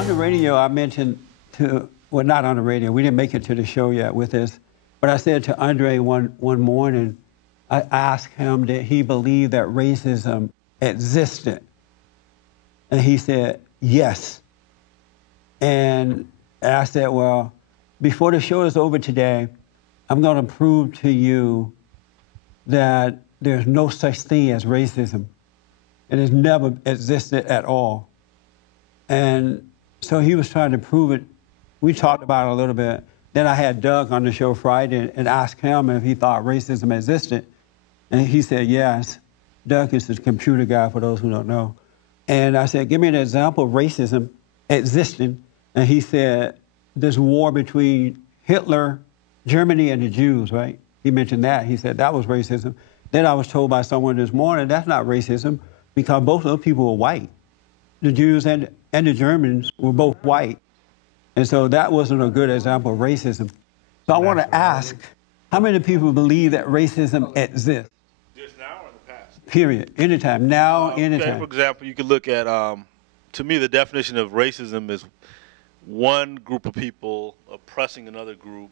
On the radio, I mentioned well, not on the radio, we didn't make it to the show yet with this, but I said to Andre one morning, I asked him that he believed that racism existed. And he said, yes. And I said, well, before the show is over today, I'm going to prove to you that there's no such thing as racism. It has never existed at all. And so he was trying to prove it. We talked about it a little bit. Then I had Doug on the show Friday and asked him if he thought racism existed. And he said, yes. Doug is the computer guy, for those who don't know. And I said, give me an example of racism existing. And he said, this war between Hitler, Germany, and the Jews, right? He mentioned that. He said that was racism. Then I was told by someone this morning that's not racism because both of those people were white. The Jews and the Germans were both white. And so that wasn't a good example of racism. So I want to ask, how many people believe that racism exists? Just now or in the past? Period. Anytime. Now, anytime. Okay, for example, you could look at, to me, the definition of racism is one group of people oppressing another group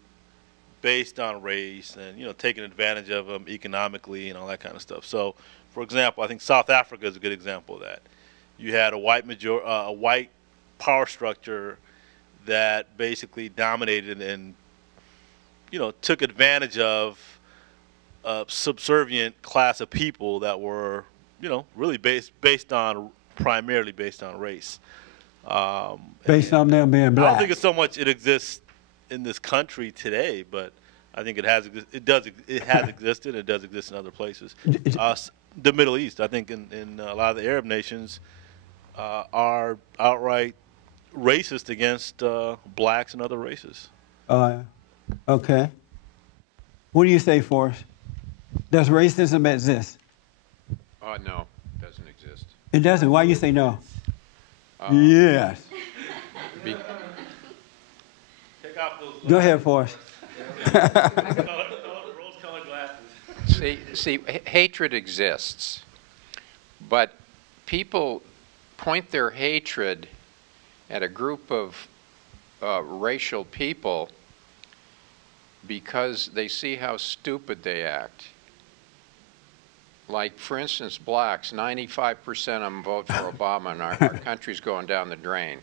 based on race and, you know, taking advantage of them economically and all that kind of stuff. So, for example, I think South Africa is a good example of that. You had a white power structure that basically dominated and, you know, took advantage of a subservient class of people that were, you know, really primarily based on race. Based on them being black. I don't think it's so much it exists in this country today, but I think it has existed. It does exist in other places. The Middle East, I think, in a lot of the Arab nations, are outright racist against blacks and other races. Okay. What do you say, Forrest? Does racism exist? No, it doesn't exist. It doesn't? Why you say no? Yes. Take off those Go ahead, Forrest. rose-colored glasses. See, hatred exists, but people point their hatred at a group of racial people because they see how stupid they act. Like, for instance, blacks, 95% of them vote for Obama, and our country's going down the drain.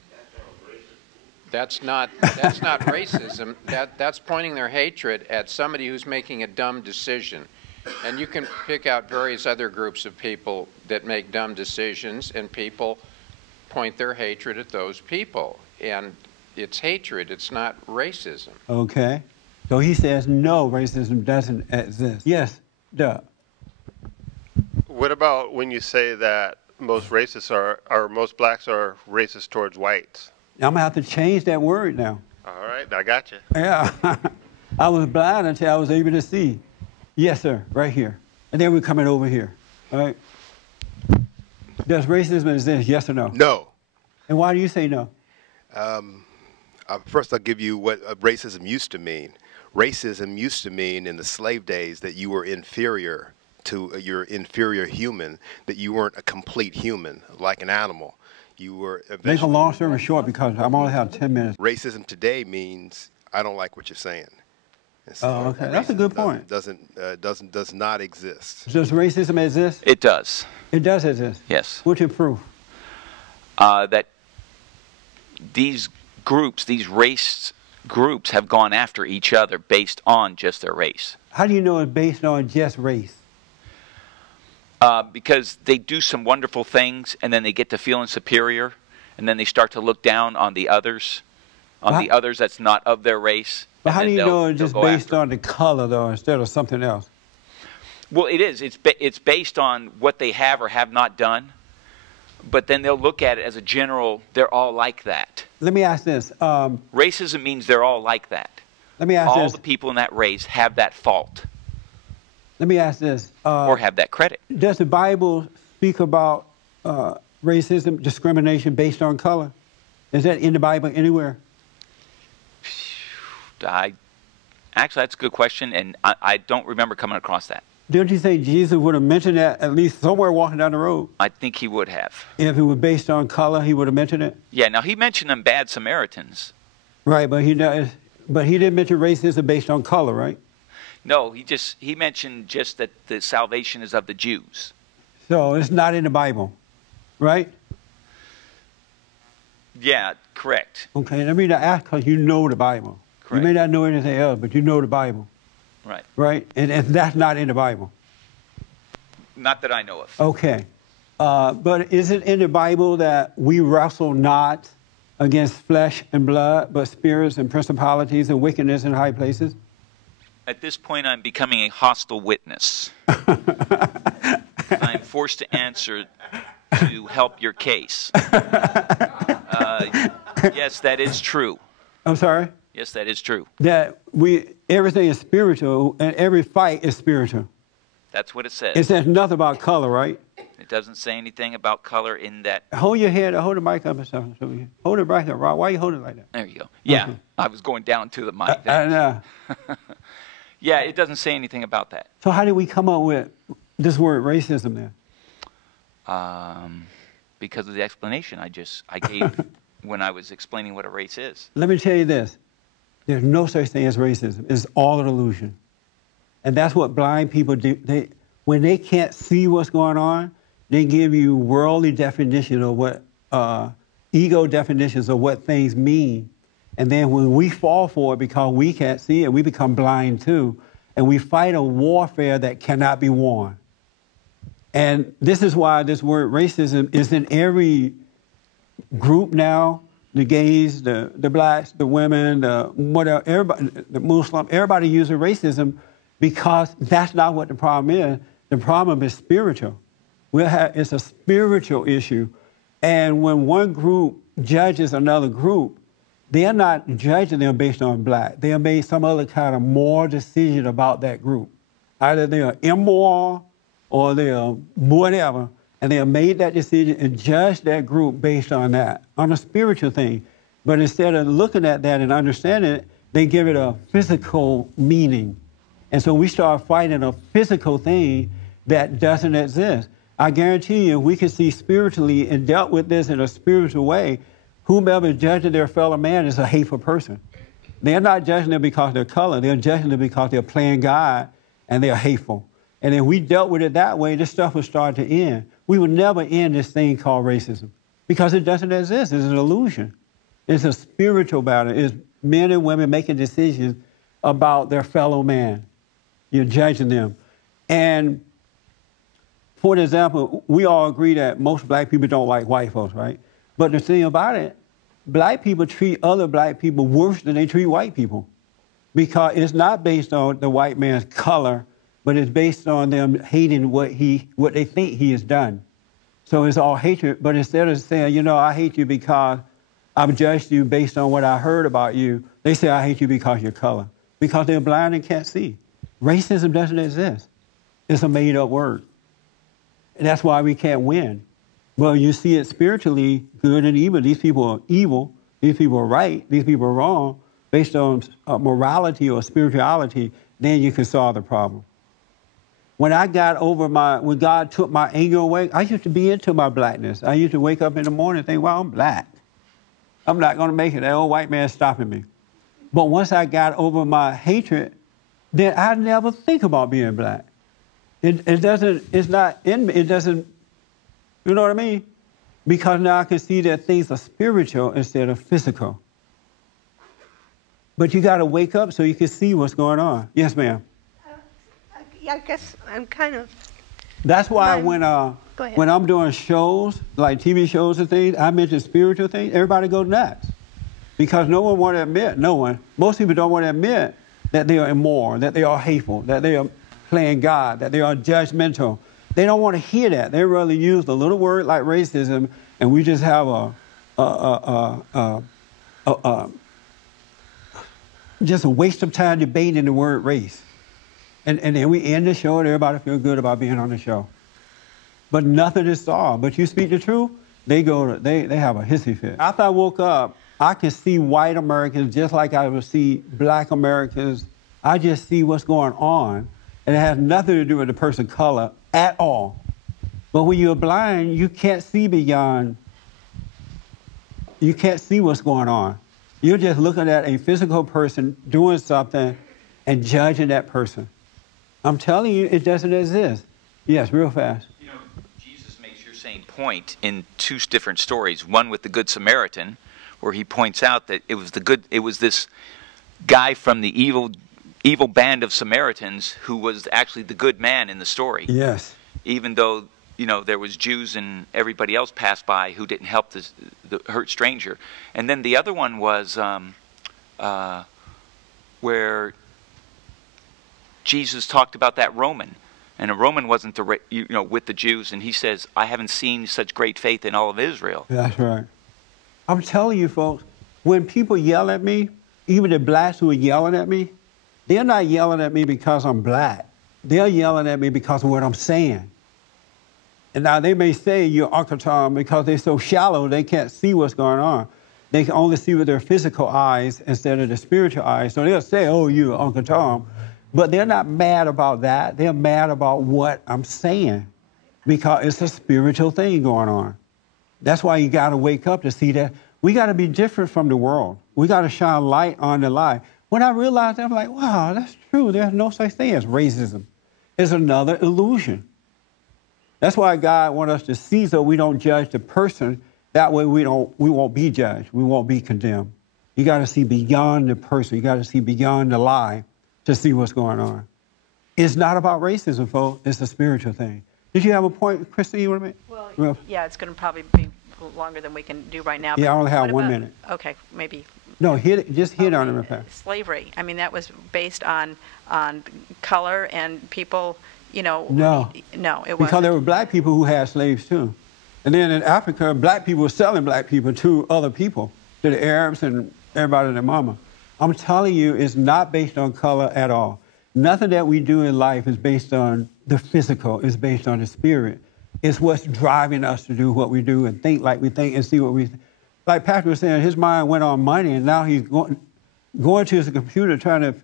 That's not racism. That's pointing their hatred at somebody who's making a dumb decision. And you can pick out various other groups of people that make dumb decisions, and people point their hatred at those people. And it's hatred, it's not racism. Okay. So he says no, racism doesn't exist. Yes, Doug. What about when you say that most racists or most blacks are racist towards whites? I'm going to have to change that word now. All right, I got you. Yeah. I was blind until I was able to see. Yes, sir, right here. And then we're coming over here. All right. Does racism exist, yes or no? No. And why do you say no? First, I'll give you what racism used to mean. Racism used to mean in the slave days that you were inferior to your inferior human, that you weren't a complete human, like an animal. You were make a long story short because I'm only have 10 minutes. Racism today means I don't like what you're saying. So oh, okay. That's a good point. Does not exist. Does racism exist? It does. It does exist? Yes. What's your proof? That these groups, these race groups have gone after each other based on just their race. How do you know it's based on just race? Because they do some wonderful things, and then they get to feeling superior, and then they start to look down on the others, the others that's not of their race. But how do you know it's just based on the color, though, instead of something else? Well, it is. It's based on what they have or have not done, but then they'll look at it as a general, they're all like that. Let me ask this. Racism means they're all like that. Let me ask this. All the people in that race have that fault. Let me ask this. Or have that credit. Does the Bible speak about racism, discrimination based on color? Is that in the Bible anywhere? Actually, that's a good question, and I don't remember coming across that. Don't you think Jesus would have mentioned that at least somewhere walking down the road? I think he would have. If it was based on color, he would have mentioned it? Yeah, now he mentioned them bad Samaritans. Right, but he didn't mention racism based on color, right? No, he mentioned just that the salvation is of the Jews. So it's not in the Bible, right? Yeah, correct. Okay, let me ask because you know the Bible. Correct. You may not know anything else, but you know the Bible. Right. Right? And that's not in the Bible. Not that I know of. Okay. But is it in the Bible that we wrestle not against flesh and blood, but spirits and principalities and wickedness in high places? At this point, I'm becoming a hostile witness. I'm forced to answer to help your case. Yes, that is true. I'm sorry? Yes, that is true. That everything is spiritual and every fight is spiritual. That's what it says. It says nothing about color, right? It doesn't say anything about color in that. Hold your head, hold the mic up and stuff. Hold it back up, Rob. Why are you holding it like that? There you go. Yeah, Okay. I was going down to the mic. I know. Yeah, it doesn't say anything about that. So how did we come up with this word racism then? Because of the explanation I gave when I was explaining what a race is. Let me tell you this. There's no such thing as racism. It's all an illusion. And that's what blind people do. When they can't see what's going on, they give you worldly definition of what, ego definitions of what things mean. And then when we fall for it because we can't see it, we become blind too. And we fight a warfare that cannot be won. And this is why this word racism is in every group now. The gays, the blacks, the women, the whatever, everybody, the Muslim, everybody uses racism because that's not what the problem is. The problem is spiritual. It's a spiritual issue. And when one group judges another group, they're not judging them based on black. They have made some other kind of moral decision about that group. Either they are immoral or they are whatever, and they have made that decision and judged that group based on that, on a spiritual thing. But instead of looking at that and understanding it, they give it a physical meaning. And so we start fighting a physical thing that doesn't exist. I guarantee you, we can see spiritually and dealt with this in a spiritual way. Whomever is judging their fellow man is a hateful person. They're not judging them because of their color. They're judging them because they're playing God and they're hateful. And if we dealt with it that way, this stuff would start to end. We would never end this thing called racism because it doesn't exist. It's an illusion. It's a spiritual battle. It's men and women making decisions about their fellow man. You're judging them. And for example, we all agree that most black people don't like white folks, right? But the thing about it, black people treat other black people worse than they treat white people because it's not based on the white man's color, but it's based on them hating what they think he has done. So it's all hatred. But instead of saying, you know, I hate you because I've judged you based on what I heard about you, they say I hate you because of your color, because they're blind and can't see. Racism doesn't exist. It's a made-up word. And that's why we can't win. Well, you see it spiritually, good and evil. These people are evil. These people are right. These people are wrong. Based on morality or spirituality, then you can solve the problem. When when God took my anger away, I used to be into my blackness. I used to wake up in the morning and think, well, I'm black. I'm not going to make it. That old white man's stopping me. But once I got over my hatred, then I never think about being black. It's not in me. It doesn't, you know what I mean? Because now I can see that things are spiritual instead of physical. But you got to wake up so you can see what's going on. Yes, ma'am. I guess I'm kind of... That's why when I'm doing shows, like TV shows and things, I mention spiritual things, everybody goes nuts. Because no one wants to admit, most people don't want to admit that they are immoral, that they are hateful, that they are playing God, that they are judgmental. They don't want to hear that. They rather use the little word like racism, and we just have just a waste of time debating the word race. And then we end the show and everybody feels good about being on the show. But nothing is solved. But you speak the truth, they have a hissy fit. After I woke up, I could see white Americans just like I would see black Americans. I just see what's going on. And it has nothing to do with the person's color at all. But when you're blind, you can't see beyond, you can't see what's going on. You're just looking at a physical person doing something and judging that person. I'm telling you, it doesn't exist. Yes, real fast. You know, Jesus makes your same point in two different stories. One with the Good Samaritan, where he points out that it was this guy from the evil band of Samaritans who was actually the good man in the story. Yes. Even though, you know, there was Jews and everybody else passed by who didn't help the hurt stranger. And then the other one was where Jesus talked about that Roman, and a Roman wasn't with the Jews, and he says, "I haven't seen such great faith in all of Israel." That's right. I'm telling you, folks, when people yell at me, even the blacks who are yelling at me, they're not yelling at me because I'm black. They're yelling at me because of what I'm saying. And now they may say you're Uncle Tom because they're so shallow they can't see what's going on. They can only see with their physical eyes instead of the spiritual eyes. So they'll say, "Oh, you're Uncle Tom." But they're not mad about that. They're mad about what I'm saying because it's a spiritual thing going on. That's why you got to wake up to see that we got to be different from the world. We got to shine light on the lie. When I realized that, I'm like, wow, that's true. There's no such thing as racism. It's another illusion. That's why God wants us to see so we don't judge the person. That way we won't be judged. We won't be condemned. You got to see beyond the person. You got to see beyond the lie to see what's going on. It's not about racism, folks. It's a spiritual thing. Did you have a point, Christy, you want to make? Well, yeah, it's going to probably be longer than we can do right now. Yeah, I only have What 1 about- minute. Okay, maybe. No, just hit on it real fast. Slavery. I mean, that was based on color and people, you know. No. No, it wasn't. Because there were black people who had slaves too. And then in Africa, black people were selling black people to other people, to the Arabs and everybody and their mama. I'm telling you, it's not based on color at all. Nothing that we do in life is based on the physical. It's based on the spirit. It's what's driving us to do what we do and think like we think and see what we think. Like Patrick was saying, his mind went on money, and now he's going to his computer trying to,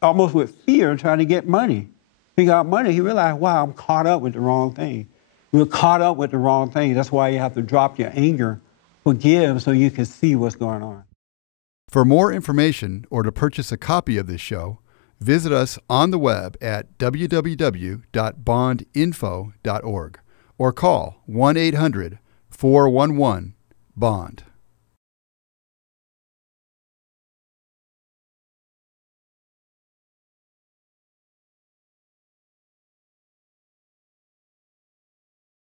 almost with fear, trying to get money. He got money. He realized, wow, I'm caught up with the wrong thing. We're caught up with the wrong thing. That's why you have to drop your anger, forgive, so you can see what's going on. For more information or to purchase a copy of this show, visit us on the web at www.bondinfo.org or call 1-800-411-BOND.